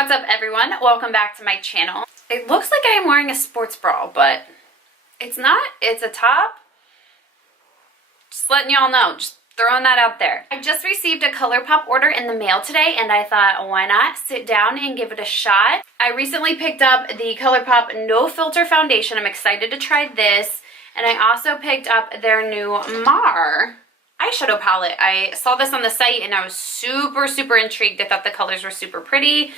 What's up everyone? Welcome back to my channel. It looks like I am wearing a sports bra, but it's not. It's a top. Just letting y'all know, just throwing that out there. I just received a ColourPop order in the mail today and I thought, why not sit down and give it a shot. I recently picked up the ColourPop No Filter Foundation. I'm excited to try this. And I also picked up their new Mar eyeshadow palette. I saw this on the site and I was super intrigued. I thought the colors were super pretty.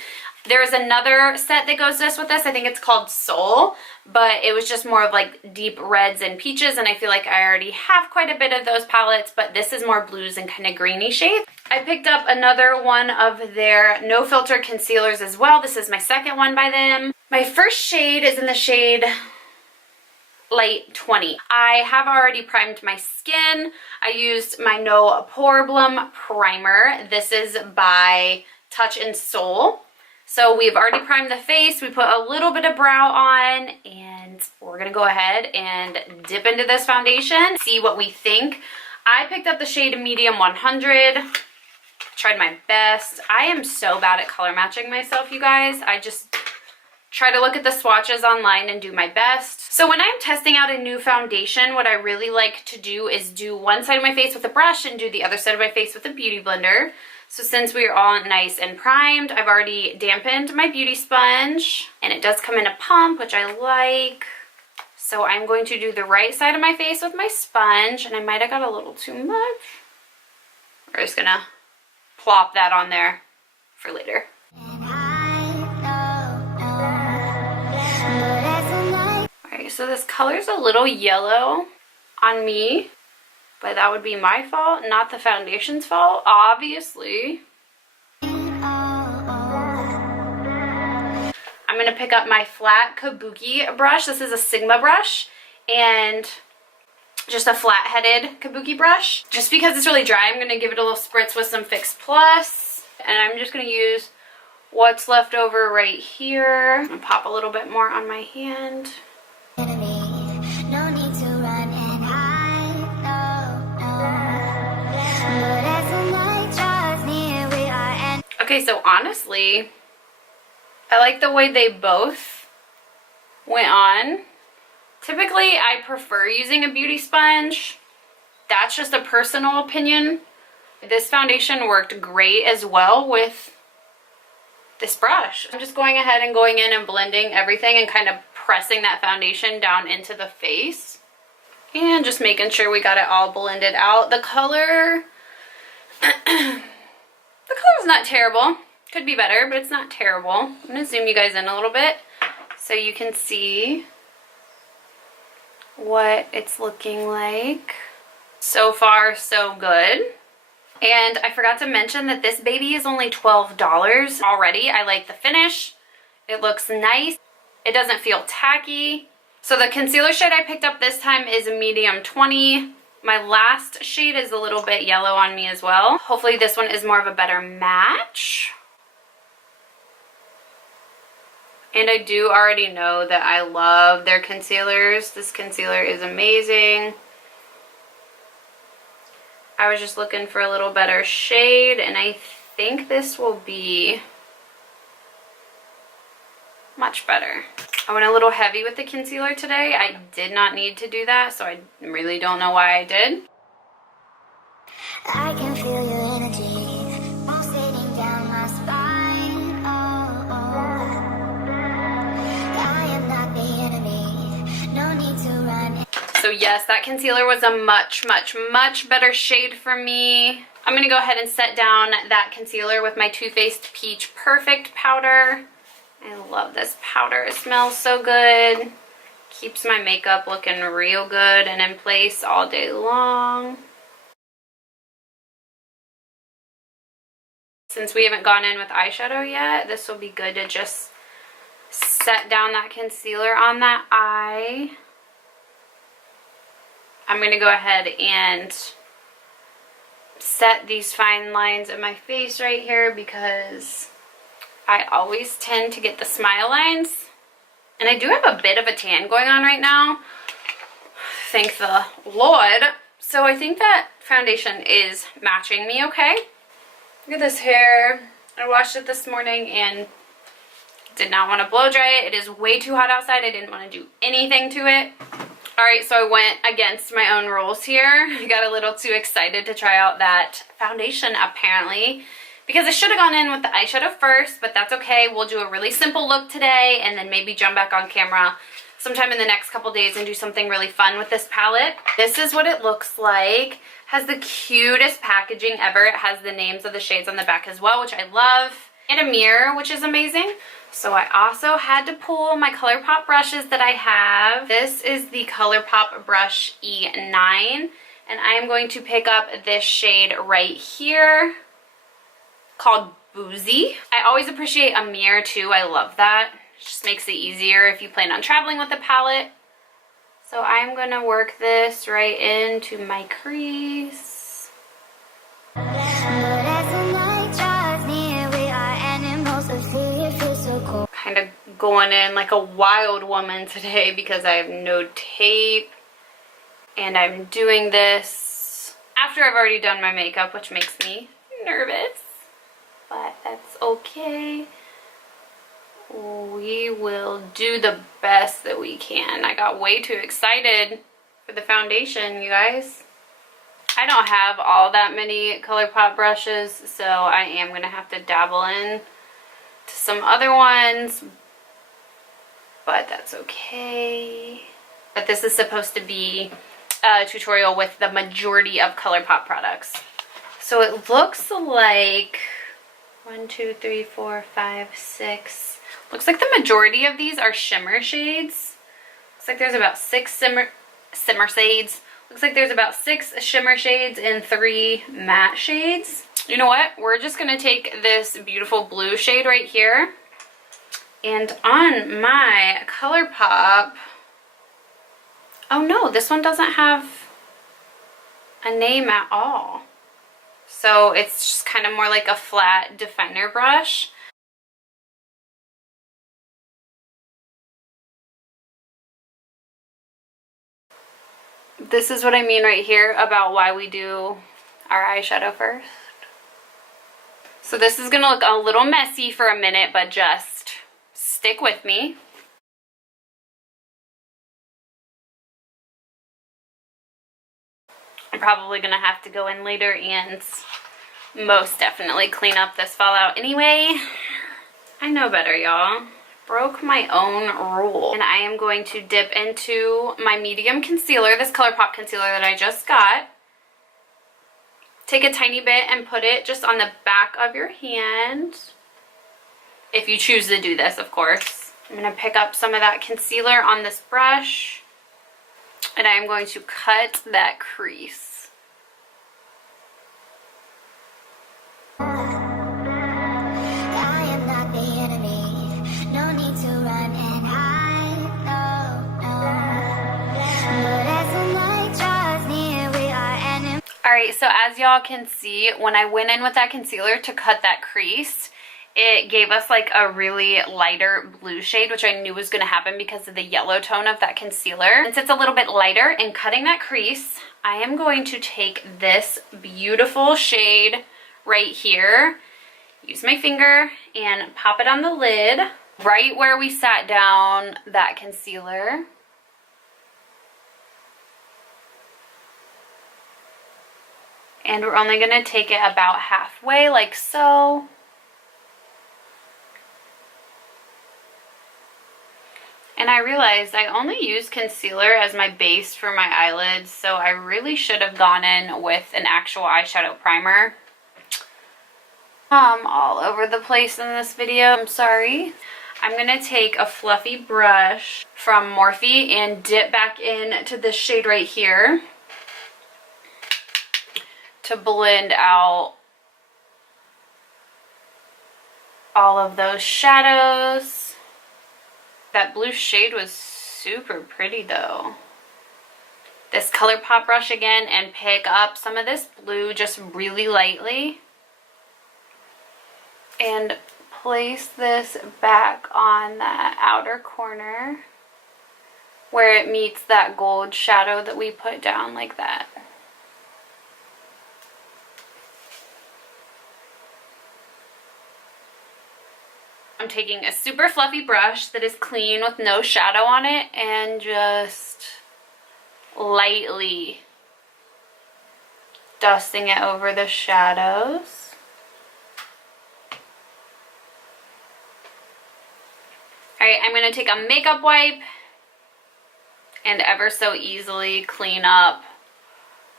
There's another set that goes with this. I think it's called Soul, but it was just more of like deep reds and peaches, and I feel like I already have quite a bit of those palettes, but this is more blues and kind of greeny shades. I picked up another one of their No Filter concealers as well. This is my second one by them. My first shade is in the shade Light 20. I have already primed my skin. I used my No Problem primer. This is by Touch in Soul. So we've already primed the face. We put a little bit of brow on, and we're gonna go ahead and dip into this foundation, see what we think. I picked up the shade Medium 100. Tried my best. I am so bad at color matching myself, you guys. I just try to look at the swatches online and do my best. So when I'm testing out a new foundation, what I really like to do is do one side of my face with a brush and do the other side of my face with a beauty blender. So since we are all nice and primed, I've already dampened my beauty sponge, and it does come in a pump, which I like. So I'm going to do the right side of my face with my sponge, and I might have got a little too much. We're just gonna plop that on there for later. Alright, so this color's a little yellow on me. But that would be my fault, not the foundation's fault, obviously. I'm gonna pick up my flat Kabuki brush. This is a Sigma brush and just a flat-headed Kabuki brush. Just because it's really dry, I'm gonna give it a little spritz with some Fix Plus. And I'm just gonna use what's left over right here. I'm gonna pop a little bit more on my hand. Okay, so honestly, I like the way they both went on. Typically, I prefer using a beauty sponge. That's just a personal opinion. This foundation worked great as well with this brush. I'm just going ahead and going in and blending everything and kind of pressing that foundation down into the face. And just making sure we got it all blended out. The color... The color's not terrible. Could be better, but it's not terrible. I'm gonna zoom you guys in a little bit so you can see what it's looking like. So far, so good. And I forgot to mention that this baby is only $12 already. I like the finish. It looks nice. It doesn't feel tacky. So the concealer shade I picked up this time is a medium 20. My last shade is a little bit yellow on me as well. Hopefully this one is more of a better match. And I do already know that I love their concealers. This concealer is amazing. I was just looking for a little better shade, and I think this will be much better. I went a little heavy with the concealer today. I did not need to do that, so I really don't know why I did. I can feel your energy pulsating down my spine. I am not the enemy. No need to run. So yes, that concealer was a much better shade for me. I'm gonna go ahead and set down that concealer with my Too Faced Peach Perfect powder. I love this powder. It smells so good. Keeps my makeup looking real good and in place all day long. Since we haven't gone in with eyeshadow yet, this will be good to just set down that concealer on that eye. I'm going to go ahead and set these fine lines in my face right here because I always tend to get the smile lines, and I do have a bit of a tan going on right now, thank the Lord. So I think that foundation is matching me okay. Look at this hair. I washed it this morning and Did not want to blow dry it. It is way too hot outside. I didn't want to do anything to it. Alright, so I went against my own rules here. I got a little too excited to try out that foundation apparently, because I should have gone in with the eyeshadow first, but that's okay. We'll do a really simple look today and then maybe jump back on camera sometime in the next couple days and do something really fun with this palette. This is what it looks like. Has the cutest packaging ever. It has the names of the shades on the back as well, which I love, and a mirror, which is amazing. So I also had to pull my ColourPop brushes that I have. This is the ColourPop brush E9, and I am going to pick up this shade right here called Boozy. I always appreciate a mirror too. I love that. It just makes it easier if you plan on traveling with the palette. So I'm gonna work this right into my crease. Kind of going in like a wild woman today because I have no tape, and I'm doing this after I've already done my makeup, which makes me nervous, but that's okay. We will do the best that we can. I got way too excited for the foundation, you guys. I don't have all that many ColourPop brushes, so I am going to have to dabble in to some other ones, but that's okay. But this is supposed to be a tutorial with the majority of ColourPop products. So it looks like 1, 2, 3, 4, 5, 6. Looks like the majority of these are shimmer shades. Looks like there's about 6 shimmer shades. Looks like there's about 6 shimmer shades and 3 matte shades. You know what? We're just gonna take this beautiful blue shade right here, and on my ColourPop, oh no, this one doesn't have a name at all. So it's just kind of more like a flat definer brush. This is what I mean right here about why we do our eyeshadow first. So this is gonna look a little messy for a minute, but just stick with me. I'm probably gonna have to go in later and most definitely clean up this fallout anyway. I know better, y'all. Broke my own rule. And I am going to dip into my medium concealer, this ColourPop concealer that I just got. Take a tiny bit and put it just on the back of your hand, if you choose to do this, of course. I'm going to pick up some of that concealer on this brush, and I am going to cut that crease. Alright, so as y'all can see, when I went in with that concealer to cut that crease, it gave us like a really lighter blue shade, which I knew was going to happen because of the yellow tone of that concealer. Since it's a little bit lighter in cutting that crease, I am going to take this beautiful shade right here, use my finger, and pop it on the lid, right where we sat down that concealer. And we're only going to take it about halfway, like so. And I realized I only use concealer as my base for my eyelids, so I really should have gone in with an actual eyeshadow primer. All over the place in this video, I'm sorry. I'm going to take a fluffy brush from Morphe and dip back into this shade right here to blend out all of those shadows. That blue shade was super pretty though. This ColourPop brush again, and pick up some of this blue just really lightly and place this back on that outer corner where it meets that gold shadow that we put down, like that. I'm taking a super fluffy brush that is clean with no shadow on it and just lightly dusting it over the shadows. Alright, I'm going to take a makeup wipe and ever so easily clean up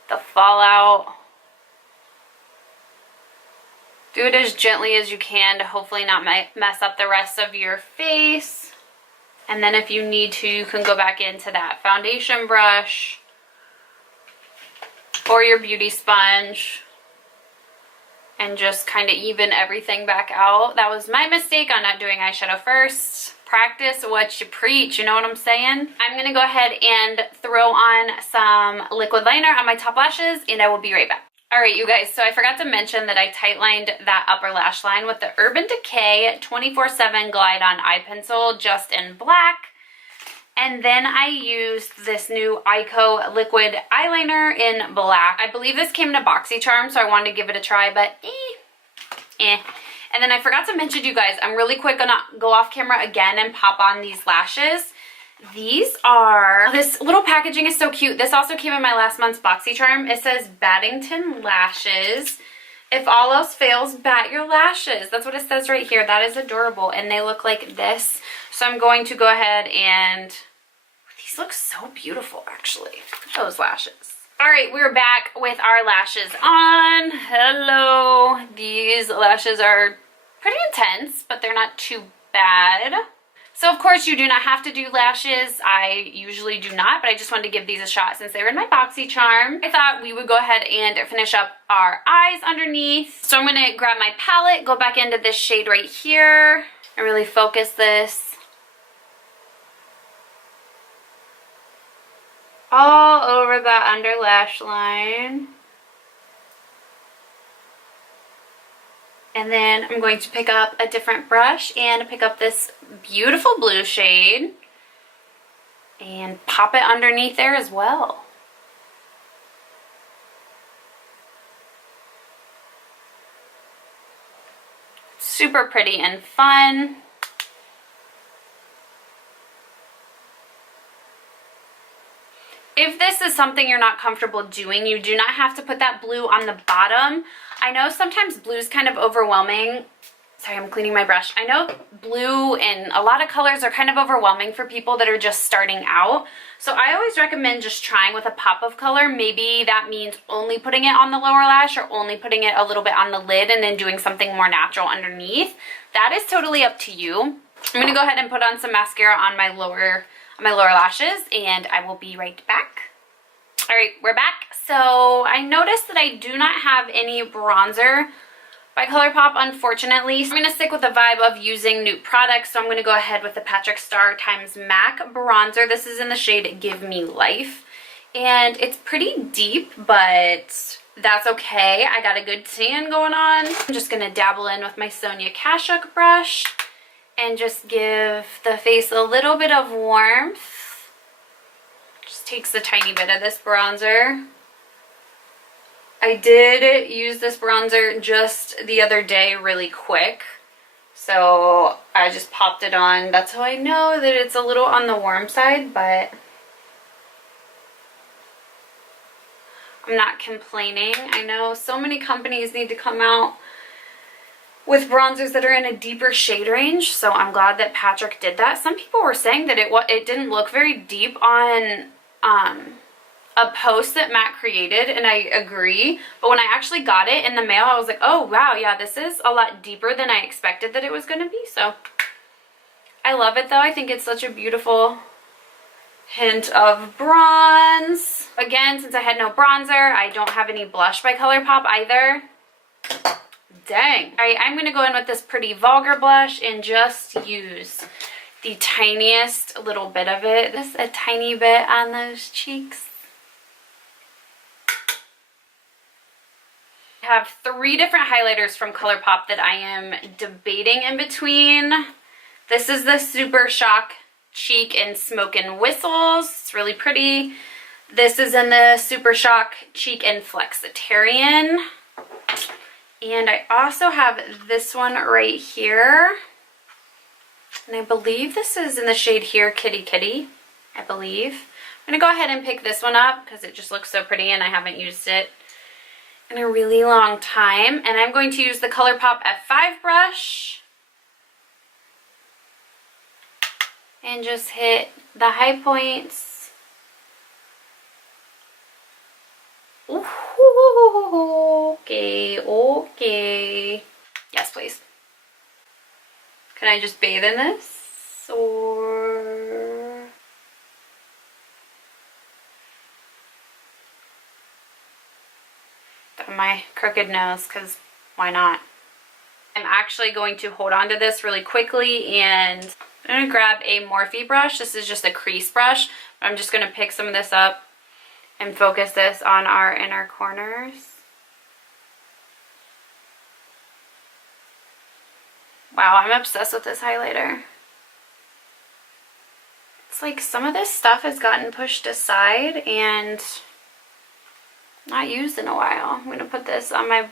the fallout. Do it as gently as you can to hopefully not mess up the rest of your face. And then if you need to, you can go back into that foundation brush or your beauty sponge and just kind of even everything back out. That was my mistake on not doing eyeshadow first. Practice what you preach, you know what I'm saying? I'm gonna go ahead and throw on some liquid liner on my top lashes and I will be right back. Alright you guys, so I forgot to mention that I tightlined that upper lash line with the Urban Decay 24/7 Glide On Eye Pencil just in black. And then I used this new Ico liquid eyeliner in black. I believe this came in a BoxyCharm, so I wanted to give it a try, but eh. And then I forgot to mention to you guys, I'm really quick gonna go off camera again and pop on these lashes. These are, this little packaging is so cute. This also came in my last month's BoxyCharm. It says Battington Lashes. If all else fails, bat your lashes. That's what it says right here. That is adorable. And they look like this. So I'm going to go ahead and, these look so beautiful actually. Look at those lashes. Alright, we're back with our lashes on. Hello. These lashes are pretty intense, but they're not too bad. So of course you do not have to do lashes. I usually do not, but I just wanted to give these a shot since they were in my BoxyCharm. I thought we would go ahead and finish up our eyes underneath. So I'm gonna grab my palette, go back into this shade right here, and really focus this all over that under lash line. And then I'm going to pick up a different brush and pick up this beautiful blue shade and pop it underneath there as well. Super pretty and fun. If this is something you're not comfortable doing, you do not have to put that blue on the bottom. I know sometimes blue is kind of overwhelming. Sorry, I'm cleaning my brush. I know blue and a lot of colors are kind of overwhelming for people that are just starting out. So I always recommend just trying with a pop of color. Maybe that means only putting it on the lower lash or only putting it a little bit on the lid and then doing something more natural underneath. That is totally up to you. I'm going to go ahead and put on some mascara on my lower lashes and I will be right back. Alright, we're back. So I noticed that I do not have any bronzer by ColourPop, unfortunately. So I'm going to stick with the vibe of using nude products. So I'm going to go ahead with the Patrick Star x MAC bronzer. This is in the shade Give Me Life. And it's pretty deep, but that's okay. I got a good tan going on. I'm just going to dabble in with my Sonia Kashuk brush and just give the face a little bit of warmth. Just takes a tiny bit of this bronzer. I did use this bronzer just the other day really quick, so I just popped it on. That's how I know that it's a little on the warm side, but I'm not complaining. I know so many companies need to come out with bronzers that are in a deeper shade range, so I'm glad that Patrick did that. Some people were saying that it didn't look very deep on a post that Matt created, and I agree, but when I actually got it in the mail, I was like, oh wow, yeah, this is a lot deeper than I expected that it was going to be. So I love it though. I think it's such a beautiful hint of bronze. Again, since I had no bronzer, I don't have any blush by ColourPop either. Dang. Alright, I'm going to go in with this pretty Vulgar blush and just use the tiniest little bit of it. Just a tiny bit on those cheeks. I have 3 different highlighters from ColourPop that I am debating in between. This is the Super Shock Cheek in Smoke and Whistles. It's really pretty. This is in the Super Shock Cheek in Flexitarian. And I also have this one right here. And I believe this is in the shade here, Kitty Kitty, I believe. I'm gonna go ahead and pick this one up because it just looks so pretty and I haven't used it in a really long time. And I'm going to use the ColourPop F5 brush and just hit the high points. Ooh, okay, okay. Yes, please. Can I just bathe in this? Or... my crooked nose, because why not? I'm actually going to hold on to this really quickly, and I'm going to grab a Morphe brush. This is just a crease brush. I'm just going to pick some of this up and focus this on our inner corners. Wow, I'm obsessed with this highlighter. It's like some of this stuff has gotten pushed aside and not used in a while. I'm going to put this on my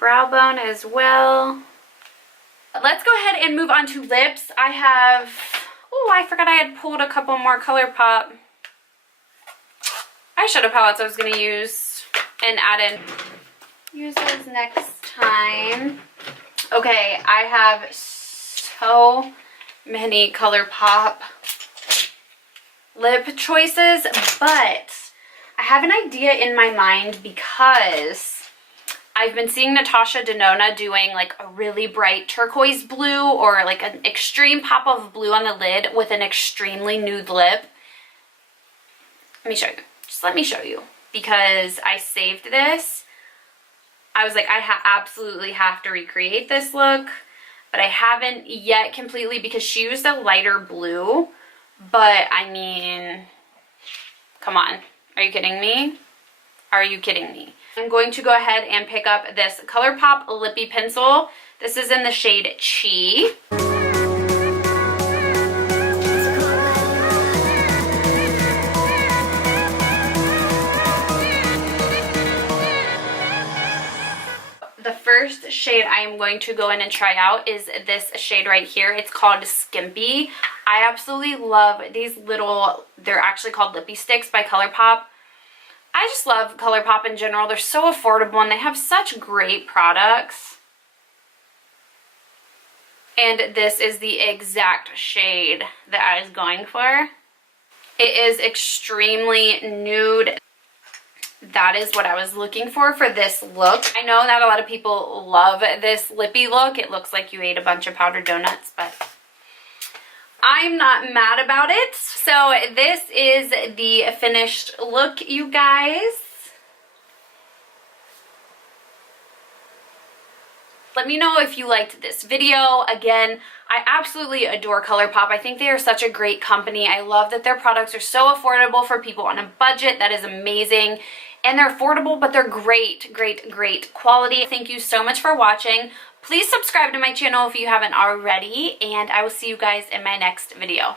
brow bone as well. Let's go ahead and move on to lips. I have, oh, I forgot I had pulled a couple more ColourPop eyeshadow palettes I was going to use and add in. Use those next time. Okay, I have so many ColourPop lip choices, but I have an idea in my mind because I've been seeing Natasha Denona doing like a really bright turquoise blue or like an extreme pop of blue on the lid with an extremely nude lip. Let me show you. Just let me show you, because I saved this. I was like, I absolutely have to recreate this look, but I haven't yet completely because she used a lighter blue. But I mean, come on. Are you kidding me? Are you kidding me? I'm going to go ahead and pick up this ColourPop Lippy Pencil. This is in the shade Chi. The first shade I am going to go in and try out is this shade right here. It's called Skimpy. I absolutely love these little, they're actually called Lippy Sticks by ColourPop. I just love ColourPop in general. They're so affordable and they have such great products. And this is the exact shade that I was going for. It is extremely nude. That is what I was looking for this look. I know that a lot of people love this lippy look. It looks like you ate a bunch of powdered donuts, but I'm not mad about it. So this is the finished look, you guys. Let me know if you liked this video. Again, I absolutely adore ColourPop. I think they are such a great company. I love that their products are so affordable for people on a budget. That is amazing. And they're affordable, but they're great, great, great quality. Thank you so much for watching. Please subscribe to my channel if you haven't already, and I will see you guys in my next video.